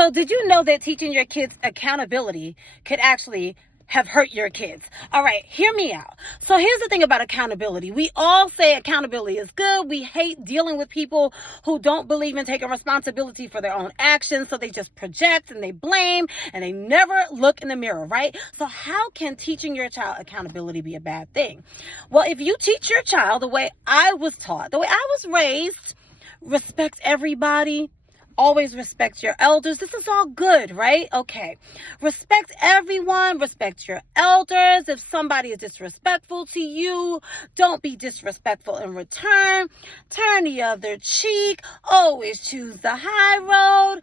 So did you know that teaching your kids accountability could actually have hurt your kids? All right, hear me out. So here's the thing about accountability. We all say accountability is good. We hate dealing with people who don't believe in taking responsibility for their own actions. So they just project and they blame and they never look in the mirror, right? So how can teaching your child accountability be a bad thing? Well, if you teach your child the way I was taught, the way I was raised, respect everybody, always respect your elders. This is all good, right? Okay. Respect everyone. Respect your elders. If somebody is disrespectful to you, don't be disrespectful in return. Turn the other cheek. Always choose the high road.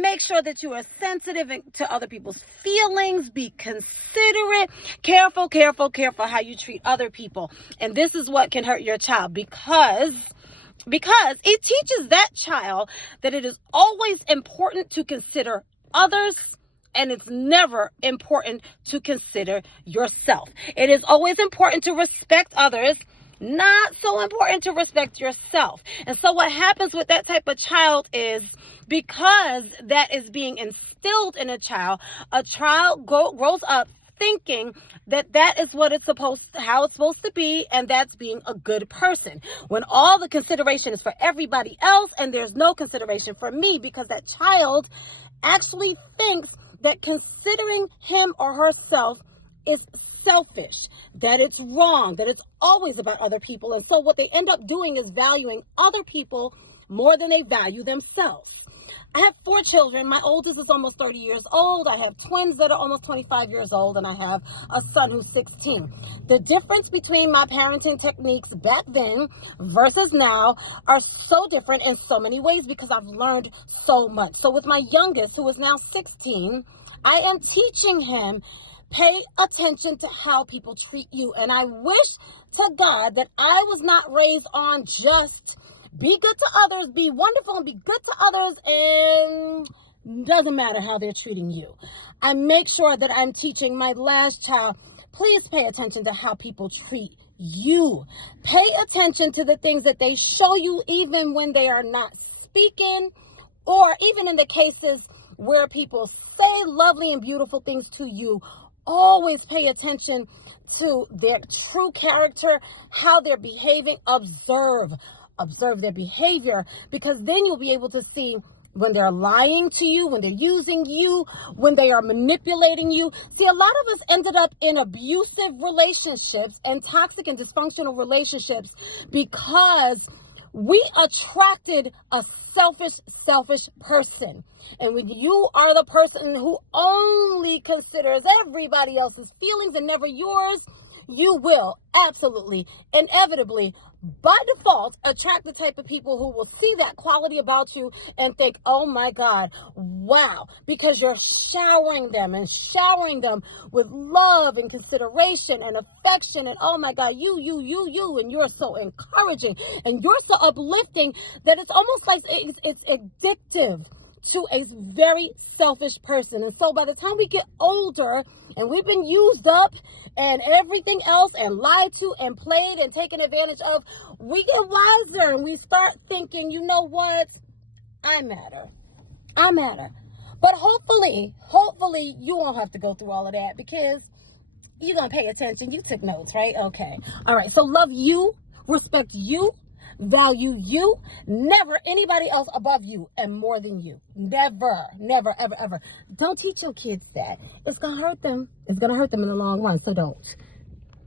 Make sure that you are sensitive to other people's feelings. Be considerate. Careful how you treat other people. And this is what can hurt your child because it teaches that child that it is always important to consider others and it's never important to consider yourself. It is always important to respect others, not so important to respect yourself. And so what happens with that type of child is, because that is being instilled in a child grows up thinking that is what how it's supposed to be, and that's being a good person, when all the consideration is for everybody else and there's no consideration for me, because that child actually thinks that considering him or herself is selfish, that it's wrong, that it's always about other people. And so what they end up doing is valuing other people more than they value themselves. I have 4 children. My oldest is almost 30 years old. I have twins that are almost 25 years old, and I have a son who's 16. The difference between my parenting techniques back then versus now are so different in so many ways because I've learned so much. So with my youngest, who is now 16, I am teaching him, pay attention to how people treat you. And I wish to God that I was not raised on just be good to others, be wonderful and be good to others, and doesn't matter how they're treating you. I make sure that I'm teaching my last child, please pay attention to how people treat you. Pay attention to the things that they show you even when they are not speaking, or even in the cases where people say lovely and beautiful things to you. Always pay attention to their true character, how they're behaving. Observe their behavior, because then you'll be able to see when they're lying to you, when they're using you, when they are manipulating you. See, a lot of us ended up in abusive relationships and toxic and dysfunctional relationships because we attracted a selfish person. And when you are the person who only considers everybody else's feelings and never yours, you will absolutely, inevitably, by default, attract the type of people who will see that quality about you and think, oh my God, wow, because you're showering them with love and consideration and affection, and oh my God, you, and you're so encouraging and you're so uplifting that it's almost like it's addictive to a very selfish person. And so by the time we get older and we've been used up and everything else and lied to and played and taken advantage of, we get wiser and we start thinking, you know what? I matter. But hopefully you won't have to go through all of that because you're going to pay attention. You took notes, right? Okay. All right. So love you, respect you, value you, never anybody else above you and more than you. Never, ever. Don't teach your kids that. It's going to hurt them. It's going to hurt them in the long run. So don't.